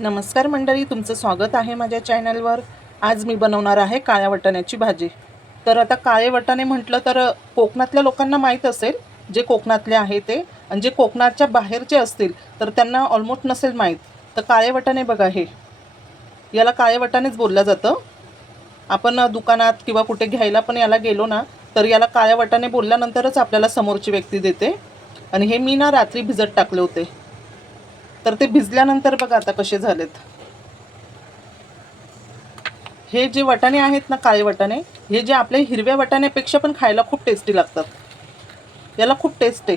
नमस्कार मंडळी तुमचं स्वागत आहे माझ्या चॅनलवर. आज मी बनवणार आहे काळ्या वटाण्याची भाजी. तर आता काळे वटाणे म्हटलं तर कोकणातल्या लोकांना माहीत असेल जे कोकणातले आहे ते. आणि जे कोकणाच्या बाहेरचे असतील तर त्यांना ऑलमोस्ट नसेल माहीत. तर काळे वटाणे बघा हे. याला काळे वटाणेच बोललं जातं. आपण दुकानात किंवा कुठे घ्यायला पण याला गेलो ना तर याला काळ्या वाटाणे बोलल्यानंतरच आपल्याला समोरची व्यक्ती देते. आणि हे मी ना रात्री भिजत टाकले होते. तर ते भिजल्यानंतर बघा आता कसे झालेत. हे जे वाटाणे आहेत ना काळे वटाणे हे जे आपल्या हिरव्या वटाण्यापेक्षा पण खायला खूप टेस्टी लागतात. याला खूप टेस्ट आहे.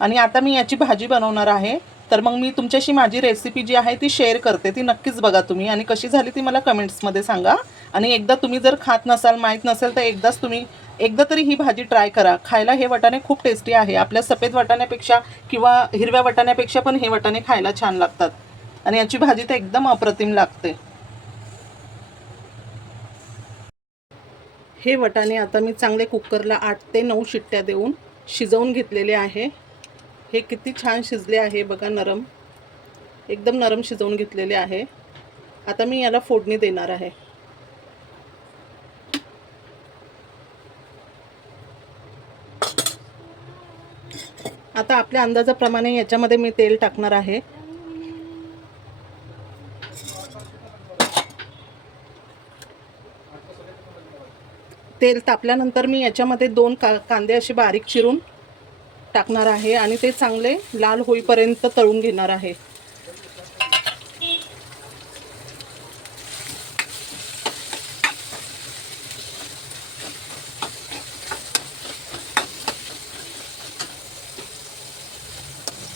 आणि आता मी याची भाजी बनवणार आहे. तर मग मी तुमच्याशी माझी रेसिपी जी आहे ती शेअर करते. ती नक्कीच बघा तुम्ही. आणि कशी झाली ती मला कमेंट्समध्ये सांगा. आणि एकदा तुम्ही जर खात नसाल माहीत नसेल तर एकदाच तुम्ही एकदा तरी ही भाजी ट्राय करा. खायला हे वटाणे खूप टेस्टी आहे. आपल्या सफेद वाटाण्यापेक्षा किंवा हिरव्या वाटाण्यापेक्षा पण हे वटाणे खायला छान लागतात. आणि याची भाजी तर एकदम अप्रतिम लागते. हे वटाणे आता मी चांगले कुकरला आठ ते नऊ शिट्ट्या देऊन शिजवून घेतलेले आहे. हे किती छान शिजले आहे बघा नरम. एकदम नरम शिजवून घेतलेले आहे. आता मी याला फोडणी देणार आहे. आता आपल्या अंदाजाप्रमाणे याच्यामध्ये मी तेल टाकणार आहे. तेल तापल्यानंतर मी याच्यामध्ये दोन का कांदे असे बारीक चिरून टाकणार आहे आणि ते चांगले लाल होईपर्यंत तळून घेणार आहे.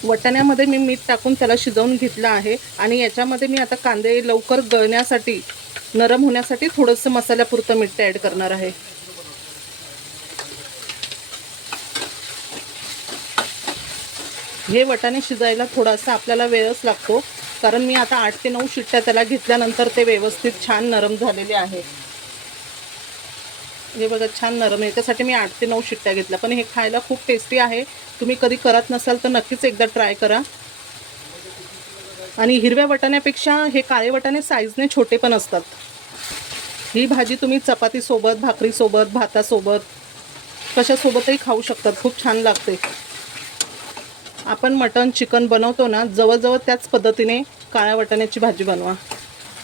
वटाण्यामध्ये मी मीठ टाकून त्याला शिजवून घेतलं आहे आणि याच्यामध्ये मी आता कांदे लवकर गळण्यासाठी नरम होण्यासाठी थोडंसं मसाल्यापुरतं मीठ ॲड करणार आहे. हे वटाणे शिजायला थोडासा आपल्याला वेळच लागतो. कारण मी आता आठ ते नऊ शिट्ट्या त्याला घेतल्यानंतर ते व्यवस्थित छान नरम झालेले आहे. हे बघा छान नरम आहे. याच्यासाठी मी आठ ते नऊ शिट्ट्या घेतल्या. पण हे खायला खूप टेस्टी आहे. तुम्ही कधी करत नसाल तर नक्कीच एकदा ट्राय करा. आणि हिरव्या वटाण्यापेक्षा हे काळे वटाणे साईजने छोटे पण असतात. ही भाजी तुम्ही चपातीसोबत भाकरीसोबत भातासोबत कशासोबतही खाऊ शकतात. खूप छान लागते. आपण मटण चिकन बनवतो ना जवळजवळ त्याच पद्धतीने काळ्या वाटाण्याची भाजी बनवा.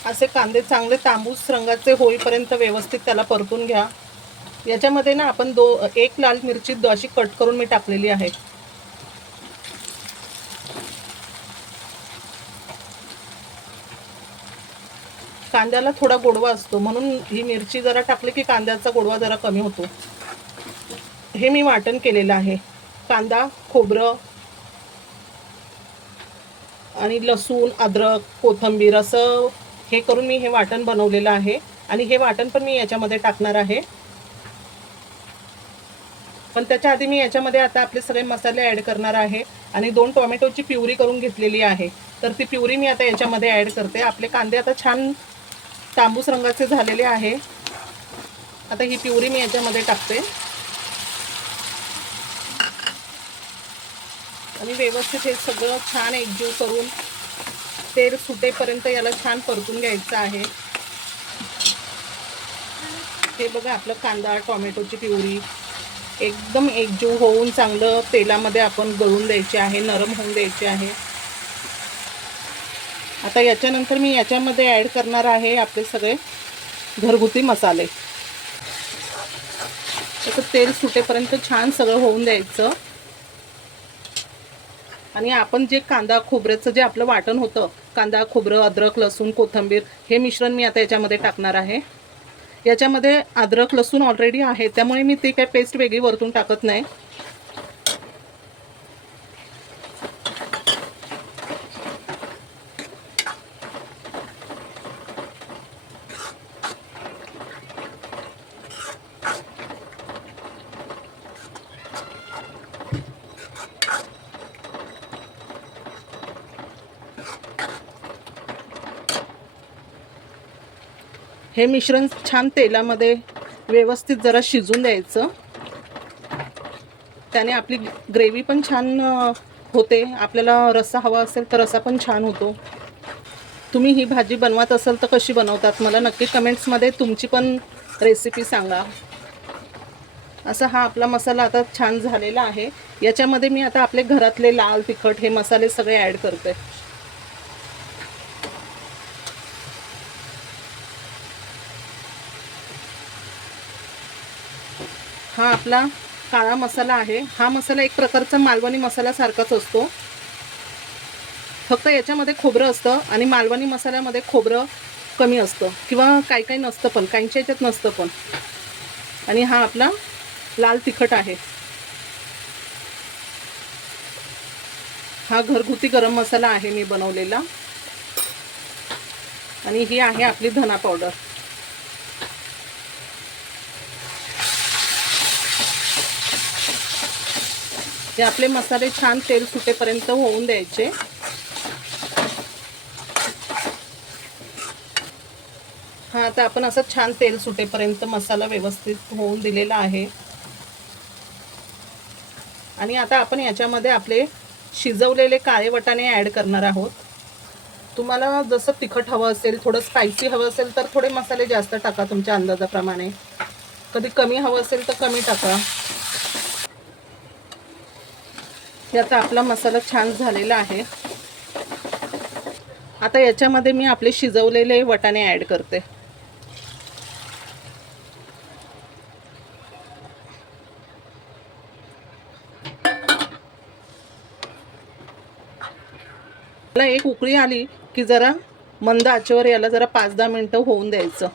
असे कांदे चांगले तांबूस रंगाचे होईपर्यंत व्यवस्थित त्याला परतून घ्या. याच्यामध्ये ना आपण दो एक लाल मिरची दो अशी कट करून मी टाकलेली आहे. कांद्याला थोडा गोडवा असतो म्हणून ही मिरची जरा टाकली की कांद्याचा गोडवा जरा कमी होतो. हे मी वाटण केलेलं आहे. कांदा खोबरं आणि लसूण अद्रक कोथंबीर असं हे करून मी हे वाटण बनवलेलं आहे. आणि हे वाटण पण मी याच्यामध्ये टाकणार आहे. पण त्याच्या आधी मी याच्यामध्ये आता आपले सगळे मसाले ॲड करणार आहे. आणि दोन टोमॅटोची प्युरी करून घेतलेली आहे. तर ती प्युरी मी आता याच्यामध्ये ॲड करते. आपले कांदे आता छान तांबूस रंगाचे झालेले आहे. आता ही प्युरी मी याच्यामध्ये टाकते. आणि व्यवस्थित हे सगळं छान एकजीव करून तेल सुटेपर्यंत याला छान परतून घ्यायचं आहे. हे बघा आपलं कांदा टोमॅटोची प्युरी एकदम एकजीव होऊन चांगलं तेलामध्ये आपण गळून द्यायचे आहे नरम होऊन द्यायचे आहे. आता याच्यानंतर मी याच्यामध्ये ॲड करणार आहे आपले सगळे घरगुती मसाले. त्याचं तेल सुटेपर्यंत छान सगळं होऊन द्यायचं. आणि आपण जे कांदा खोबऱ्याचं जे आपलं वाटण होतं कांदा खोबरं अद्रक लसूण कोथिंबीर हे मिश्रण मी आता याच्यामध्ये टाकणार आहे. याच्यामध्ये अद्रक लसूण ऑलरेडी आहे त्यामुळे मी ते काही पेस्ट वेगळी वरतून टाकत नाही. हे मिश्रण छान तेलामध्ये व्यवस्थित जरा शिजून द्यायचं. त्याने आपली ग्रेव्ही पण छान होते. आपल्याला रस्सा हवा असेल तर रस्सा पण छान होतो. तुम्ही ही भाजी बनवत असाल तर कशी बनवतात मला नक्की कमेंट्समध्ये तुमची पण रेसिपी सांगा. असा हा आपला मसाला आता छान झालेला आहे. याच्यामध्ये मी आता आपले घरातले लाल तिखट हे मसाले सगळे ॲड करते. हा आपला काळा मसाला आहे. हा मसाला एक प्रकारचा मालवणी मसाल्यासारखाच असतो. फक्त याच्यामध्ये खोबरं असतं आणि मालवणी मसाल्यामध्ये खोबरं कमी असतं. किंवा काही काही नसतं पण काहींच्या याच्यात नसतं पण. आणि हा आपला लाल तिखट आहे. हा घरगुती गरम मसाला आहे मी बनवलेला. आणि ही आहे आपली धना पावडर. हे आपले मसाले छान तेल सुटेपर्यंत होऊन द्यायचे. हा आता आपण असं छान तेल सुटेपर्यंत मसाला व्यवस्थित होऊन दिलेला आहे. आणि आता आपण याच्यामध्ये आपले शिजवलेले काळे वटाणे ॲड करणार आहोत. तुम्हाला जसं तिखट हवं असेल थोडं स्पायसी हवं असेल तर थोडे मसाले जास्त टाका तुमच्या अंदाजाप्रमाणे. कधी कमी हवं असेल तर कमी टाका. हे आता आपला मसाला छान झालेला आहे. आता याच्यामध्ये मी आपले शिजवलेले वटाणे ॲड करते. मला एक उकळी आली की जरा मंद आचेवर याला जरा पाच दहा मिनटं होऊन द्यायचं.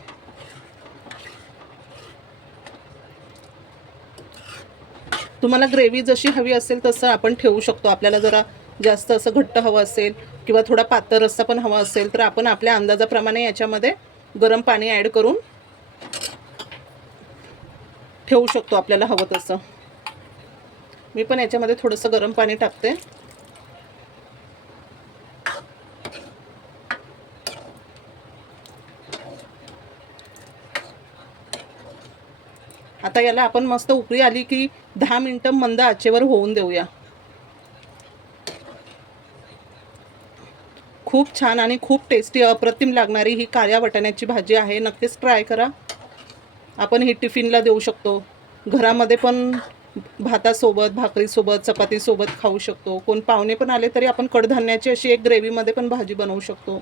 तुम्हाला ग्रेव्ही जशी हवी असेल तसं आपण ठेवू शकतो. आपल्याला जरा जास्त असं घट्ट हवं असेल किंवा थोडा पातळ रस्सा पण हवा असेल तर आपण आपल्या अंदाजाप्रमाणे याच्यामध्ये गरम पाणी ॲड करून ठेवू शकतो आपल्याला हवं तसं. मी पण याच्यामध्ये थोडंसं गरम पाणी टाकते. आता याला आपण मस्त उकळी आली की दहा मिनटं मंद आचेवर होऊन देऊया. खूप छान आणि खूप टेस्टी अप्रतिम लागणारी ही काळ्या वाटाण्याची भाजी आहे. नक्कीच ट्राय करा. आपण ही टिफिनला देऊ शकतो. घरामध्ये पण भातासोबत भाकरीसोबत चपातीसोबत खाऊ शकतो. कोण पाहुणे पण आले तरी आपण कडधान्याची अशी एक ग्रेव्हीमध्ये पण भाजी बनवू शकतो.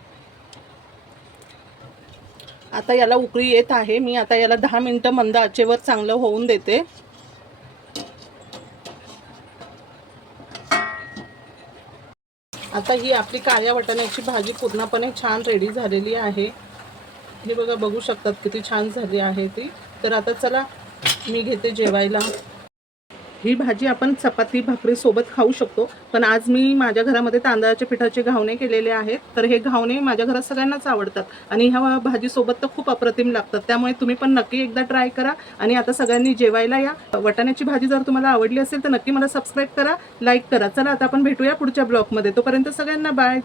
आता याला उकळी येत आहे. मी आता याला दहा मिनटं मंद आचेवर चांगलं होऊन देते. आता ही आपली काळ्या वाटाण्याची भाजी पूर्णपणे छान रेडी झालेली आहे. हे बघा बघू शकतात किती छान झाली आहे ती. तर आता चला मी घेते जेवायला. ही भाजी आपण चपाती भाकरी सोबत खाऊ शकतो. पण आज मी माझ्या घरामध्ये तांदळाच्या पिठाचे घावणे केलेले आहेत. तर हे घावणे माझ्या घरात सगळ्यांनाच आवडतात. आणि ह्या भाजीसोबत तर खूप अप्रतिम लागतात. त्यामुळे तुम्ही पण नक्की एकदा ट्राय करा. आणि आता सगळ्यांनी जेवायला या. वटाण्याची भाजी जर तुम्हाला आवडली असेल तर नक्की मला सबस्क्राईब करा लाईक करा. चला आता आपण भेटूया पुढच्या ब्लॉगमध्ये. तोपर्यंत सगळ्यांना बाय